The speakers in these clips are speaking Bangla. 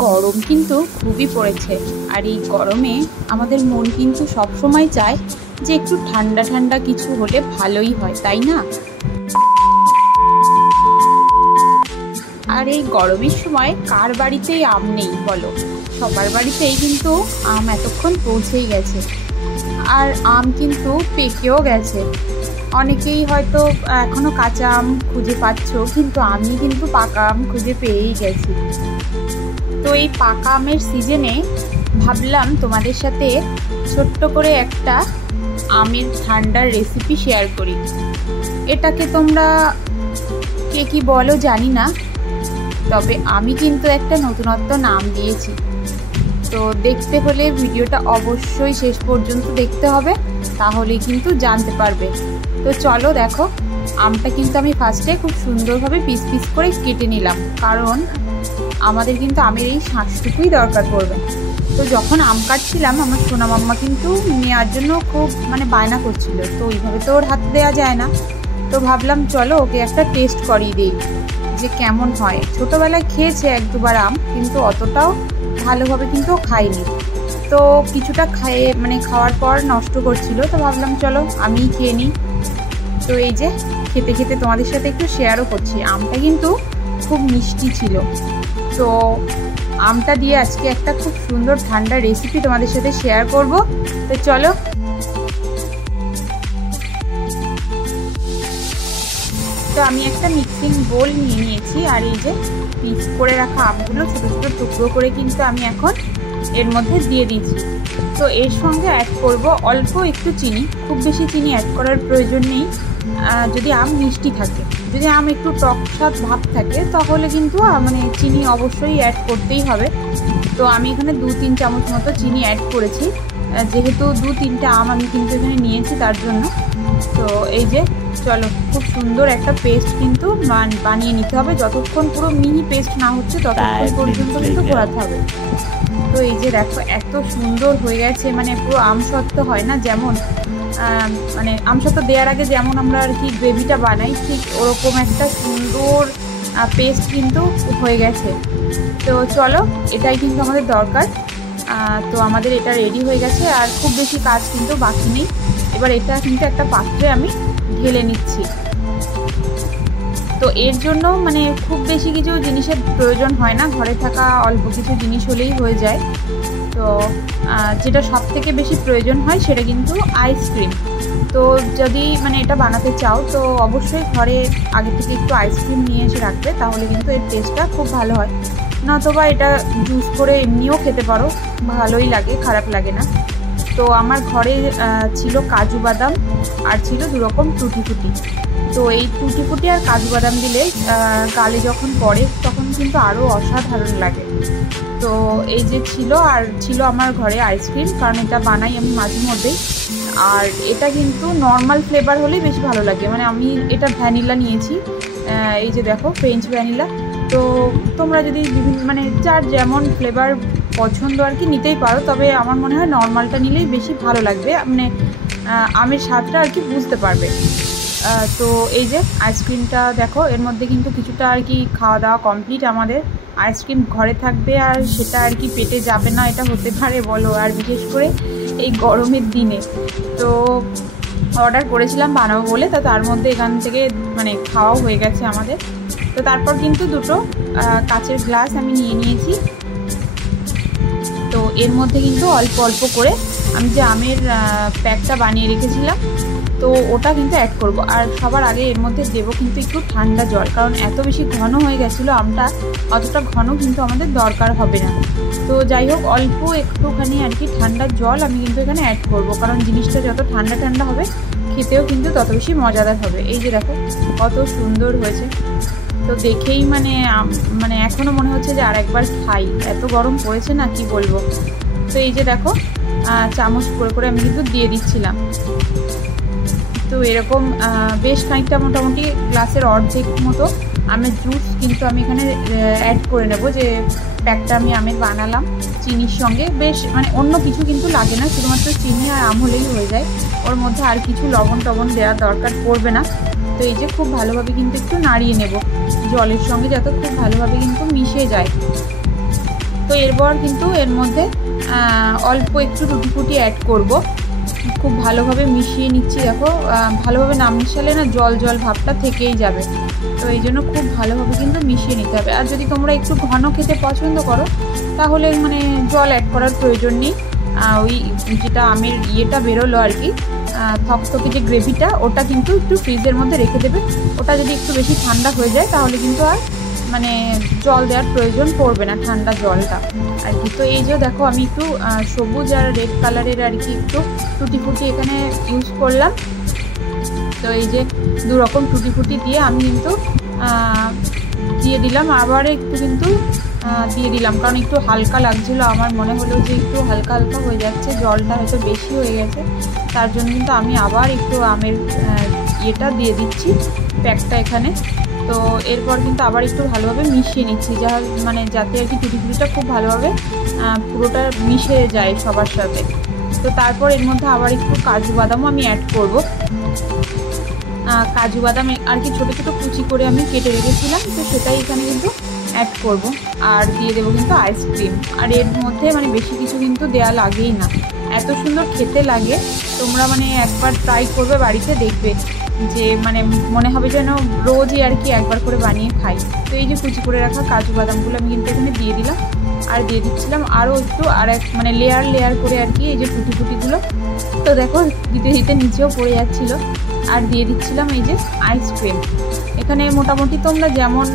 গরম কিন্তু খুবই পড়েছে, আর এই গরমে আমাদের মন কিন্তু সবসময় চায় যে একটু ঠান্ডা ঠান্ডা কিছু হলে ভালোই হয়, তাই না? আর এই গরমের সময় কার বাড়িতেই আম নেই বলো? সবার বাড়িতেই কিন্তু আম এতক্ষণ পৌঁছেই গেছে, আর আম কিন্তু পেকেও গেছে। অনেকেই হয়তো এখনো কাঁচা আম খুঁজে পাচ্ছ, কিন্তু আমি কিন্তু পাকা আম খুঁজে পেয়েই গেছি। তো এই পাকা আমের সিজনে ভাবলাম তোমাদের সাথে ছোট্ট করে একটা আমের ঠান্ডার রেসিপি শেয়ার করি। এটাকে তোমরা কে কি বলো জানি না, তবে আমি কিন্তু একটা নতুনত্ব নাম দিয়েছি। তো দেখতে হলে ভিডিওটা অবশ্যই শেষ পর্যন্ত দেখতে হবে, তাহলে কিন্তু জানতে পারবে। তো চলো দেখো, আমটা কিন্তু আমি ফার্স্টে খুব সুন্দরভাবে পিস পিস করে কেটে নিলাম, কারণ আমাদের কিন্তু আমের এই শাঁসটুকুই দরকার পড়বে। তো যখন আম কাটছিলাম আমার সোনা মাম্মা কিন্তু নেওয়ার জন্য খুব বায়না করছিল, তো ওইভাবে তো ওর হাত দেওয়া যায় না। তো ভাবলাম চলো ওকে একটা টেস্ট করিয়ে দিই যে কেমন হয়। ছোটোবেলায় খেয়েছে এক দুবার আম, কিন্তু অতটাও ভালোভাবে কিন্তু খাইনি। তো কিছুটা খাওয়ার পর নষ্ট করছিল, তো ভাবলাম চলো আমিই খেয়ে নিই। তো এই যে খেতে খেতে তোমাদের সাথে একটু শেয়ারও করছি। আমটা কিন্তু খুব মিষ্টি ছিল। তো আমটা দিয়ে আজকে একটা খুব সুন্দর ঠান্ডা রেসিপি তোমাদের সাথে শেয়ার করব। তো চলো। তো আমি একটা মিক্সিং বোল নিয়ে নিয়েছি, আর এই যে পিস করে রাখা আমগুলো ছোটো ছোটো টুকরো করে কিন্তু আমি এখন এর মধ্যে দিয়ে দিচ্ছি। তো এর সঙ্গে অ্যাড করব অল্প একটু চিনি, খুব বেশি চিনি অ্যাড করার প্রয়োজন নেই। যদি আম মিষ্টি থাকে, যদি আম একটু টক স্বাদ ভাব থাকে, তাহলে কিন্তু চিনি অবশ্যই অ্যাড করতেই হবে। তো আমি এখানে 2-3 চামচ মতো চিনি অ্যাড করেছি, যেহেতু 2-3টা আম আমি কিন্তু এখানে নিয়েছি তার জন্য। তো এই যে চলো, খুব সুন্দর একটা পেস্ট কিন্তু বানিয়ে নিতে হবে। যতক্ষণ পুরো মিহি পেস্ট না হচ্ছে ততক্ষণ পর্যন্ত কিন্তু ঘোরাতে হবে। তো এই যে দেখো এত সুন্দর হয়ে গেছে, পুরো আমসত্ত্ব হয় না যেমন, আমসত্ত্ব দেওয়ার আগে যেমন আমরা আর কি গ্রেভিটা বানাই, ঠিক ওরকম একটা সুন্দর পেস্ট কিন্তু হয়ে গেছে। তো চলো, এটাই কিন্তু আমাদের দরকার। তো আমাদের এটা রেডি হয়ে গেছে, আর খুব বেশি কাজ কিন্তু বাকি নেই। এবার এটা কিন্তু একটা পাত্রে আমি ঢেলে নিচ্ছি। তো এর জন্য খুব বেশি কিছু জিনিসের প্রয়োজন হয় না, ঘরে থাকা অল্প কিছু জিনিস হলেই হয়ে যায়। তো যেটা সব থেকে বেশি প্রয়োজন হয় সেটা কিন্তু আইসক্রিম। তো যদি এটা বানাতে চাও, তো অবশ্যই ঘরে আগে থেকে একটু আইসক্রিম নিয়ে এসে রাখবে, তাহলে কিন্তু এর টেস্টটা খুব ভালো হয়। নতবা এটা জুস করে এমনিও খেতে পারো, ভালোই লাগে, খারাপ লাগে না। তো আমার ঘরে ছিল কাজু বাদাম, আর ছিল 2 রকম টুটি ফুটি। তো এই টুটি ফুটি আর কাজু বাদাম দিলে গালে যখন পড়ে তখন কিন্তু আরও অসাধারণ লাগে। তো এই যে ছিল আমার ঘরে আইসক্রিম, কারণ এটা বানাই আমি মাঝে মধ্যেই। আর এটা কিন্তু নর্মাল ফ্লেভার হলেই বেশি ভালো লাগে, আমি এটা ভ্যানিলা নিয়েছি। এই যে দেখো ফ্রেঞ্চ ভ্যানিলা। তো তোমরা যদি বিভিন্ন যার যেমন ফ্লেভার পছন্দ আর কি নিতেই পারো, তবে আমার মনে হয় নর্মালটা নিলেই বেশি ভালো লাগবে, আমের স্বাদটা আর কি বুঝতে পারবে। তো এই যে আইসক্রিমটা দেখো, এর মধ্যে কিন্তু কিছুটা আর কি খাওয়া দাওয়া কমপ্লিট আমাদের। আইসক্রিম ঘরে থাকবে আর সেটা আর কি পেটে যাবে না, এটা হতে পারে বলো? আর বিশেষ করে এই গরমের দিনে। তো অর্ডার করেছিলাম বানাবো বলে, তো তার মধ্যে এখান থেকে খাওয়াও হয়ে গেছে আমাদের। তো তারপর কিন্তু 2টো কাচের গ্লাস আমি নিয়ে নিয়েছি। তো এর মধ্যে কিন্তু অল্প অল্প করে আমি যে আমের প্যাকটা বানিয়ে রেখেছিলাম, তো ওটা কিন্তু অ্যাড করব। আর সবার আগে এর মধ্যে দেবো কিন্তু একটু ঠান্ডা জল, কারণ এত বেশি ঘন হয়ে গেছিলো আমটা, অতটা ঘন কিন্তু আমাদের দরকার হবে না। তো যাই হোক, অল্প একটুখানি আর কি ঠান্ডা জল আমি কিন্তু এখানে অ্যাড করব, কারণ জিনিসটা যত ঠান্ডা ঠান্ডা হবে খেতেও কিন্তু তত বেশি মজাদার হবে। এই যে দেখো কত সুন্দর হয়েছে। তো দেখেই এখনও মনে হচ্ছে যে আর একবার খাই, এত গরম পড়েছে না, কি বলবো। তো এই যে দেখো চামচ করে করে আমি কিন্তু দিয়ে দিচ্ছিলাম। তো এরকম বেশ খানিকটা, মোটামুটি গ্লাসের অর্ধেক মতো আমের জুস কিন্তু আমি এখানে অ্যাড করে নেব। যে প্যাকটা আমি আমের বানালাম চিনির সঙ্গে, বেশ অন্য কিছু কিন্তু লাগে না, শুধুমাত্র চিনি আর আম হলেই হয়ে যায়। ওর মধ্যে আর কিছু লবণ টবণ দেওয়ার দরকার পড়বে না। তো এই যে খুব ভালোভাবে কিন্তু একটু নাড়িয়ে নেব জলের সঙ্গে, যাতে খুব ভালোভাবে কিন্তু মিশে যায়। তো তো এরপর কিন্তু এর মধ্যে অল্প একটু টুটি ফুটি অ্যাড করব। খুব ভালোভাবে মিশিয়ে নিচ্ছি। দেখো ভালোভাবে না মিশালে না জল জল ভাবটা থেকেই যাবে, তো এই জন্য খুব ভালোভাবে কিন্তু মিশিয়ে নিতে হবে। আর যদি তোমরা একটু ঘন খেতে পছন্দ করো তাহলে মানে জল অ্যাড করার প্রয়োজন নেই। ওই যেটা আমের ইয়েটা বেরোলো আর কি, থকথকে যে গ্রেভিটা, ওটা কিন্তু একটু ফ্রিজের মধ্যে রেখে দেবে। ওটা যদি একটু বেশি ঠান্ডা হয়ে যায় তাহলে কিন্তু আর মানে জল দেওয়ার প্রয়োজন পড়বে না, ঠান্ডা জলটা আর কি। তো এই যে দেখো আমি একটু সবুজ আর রেড কালারের আর কি একটু টুটি ফুটি এখানে ইউজ করলাম। তো এই যে দু রকম টুটি ফুটি দিয়ে আমি কিন্তু দিয়ে দিলাম, আবার একটু কিন্তু দিয়ে দিলাম, কারণ একটু হালকা লাগছিলো। আমার মনে হলো যে একটু হালকা হালকা হয়ে যাচ্ছে, জলটা হয়তো বেশি হয়ে গেছে, তার জন্য কিন্তু আমি আবার একটু আমের ইয়েটা দিয়ে দিচ্ছি, প্যাকটা এখানে। তো এরপর কিন্তু আবার একটু ভালোভাবে মিশিয়ে নিচ্ছি, যা মানে যাতে আর কি টুটি ফুটিটা খুব ভালোভাবে পুরোটা মিশে যায় সবার সাথে। তো তারপর এর মধ্যে আবার একটু কাজু বাদামও আমি অ্যাড করব। কাজু বাদাম আর কি ছোটো ছোটো কুচি করে আমি কেটে রেখেছিলাম, তো সেটাই এখানে কিন্তু অ্যাড করব। আর দিয়ে দেবো কিন্তু আইসক্রিম। আর এর মধ্যে মানে বেশি কিছু কিন্তু দেওয়া লাগেই না, এত সুন্দর খেতে লাগে। তোমরা মানে একবার ট্রাই করবে বাড়িতে, দেখবে যে মানে মনে হবে যেন রোজই আর কি একবার করে বানিয়ে খাই। তো এই যে কুচি করে রাখা কাজু বাদামগুলো আমি কিন্তু এখানে দিয়ে দিলাম, আর দিয়ে দিচ্ছিলাম আরও একটু আর এক মানে লেয়ার লেয়ার করে আর কি এই যে টুটি ফুটিগুলো। তো দেখো দিতে দিতে নিচেও পড়ে যাচ্ছিলো। আর দিয়ে দিচ্ছিলাম এই যে আইসক্রিম। এখানে মোটামুটি তোমরা যেমন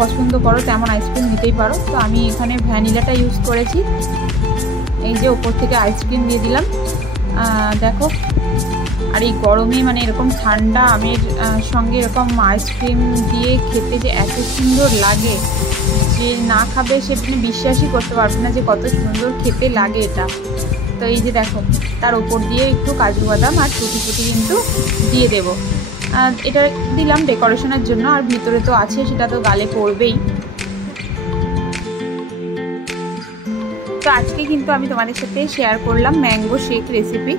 পছন্দ করো তেমন আইসক্রিম দিতেই পারো। তো আমি এখানে ভ্যানিলাটা ইউজ করেছি। এই যে ওপর থেকে আইসক্রিম দিয়ে দিলাম, দেখো। আর এই গরমে মানে এরকম ঠান্ডা আমের সঙ্গে এরকম আইসক্রিম দিয়ে খেতে যে এত সুন্দর লাগে, যে না খাবে সে মানে বিশ্বাসই করতে পারবে না যে কত সুন্দর খেতে লাগে এটা। তো এই যে দেখো তার উপর দিয়ে একটু কাজু বাদাম আর টুটি ফুটি কিন্তু দিয়ে দেবো। এটা দিলাম ডেকোরেশনের জন্য, আর ভিতরে তো আছে সেটা তো গালে পড়বেই। তো আজকে কিন্তু আমি তোমাদের সাথে শেয়ার করলাম ম্যাঙ্গো শেক রেসিপি।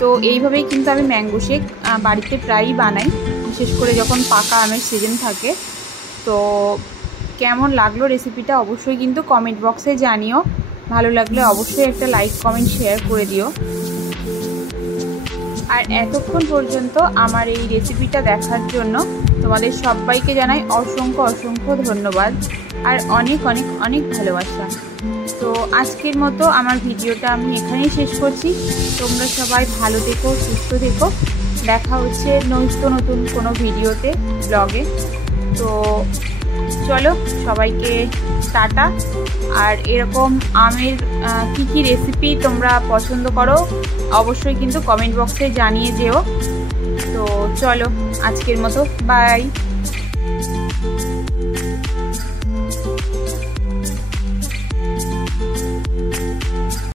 তো এইভাবেই কিন্তু আমি ম্যাঙ্গো শেক বাড়িতে প্রায়ই বানাই, বিশেষ করে যখন পাকা আমের সিজন থাকে। তো কেমন লাগলো রেসিপিটা অবশ্যই কিন্তু কমেন্ট বক্সে জানিও। ভালো লাগলে অবশ্যই একটা লাইক কমেন্ট শেয়ার করে দিও। আর এতক্ষণ পর্যন্ত আমার এই রেসিপিটা দেখার জন্য তোমাদের সবাইকে জানাই অসংখ্য অসংখ্য ধন্যবাদ আর অনেক অনেক অনেক ভালোবাসা। তো আজকের মতো আমার ভিডিওটা আমি এখানেই শেষ করছি। তোমরা সবাই ভালো থেকো, সুস্থ থেকো। দেখা হচ্ছে নতুন কোনো ভিডিওতে, ব্লগে। তো চলো সবাইকে টাটা। আর এরকম আমের কী রেসিপি তোমরা পছন্দ করো অবশ্যই কিন্তু কমেন্ট বক্সে জানিয়ে যেও। তো চলো আজকের মতো বাই।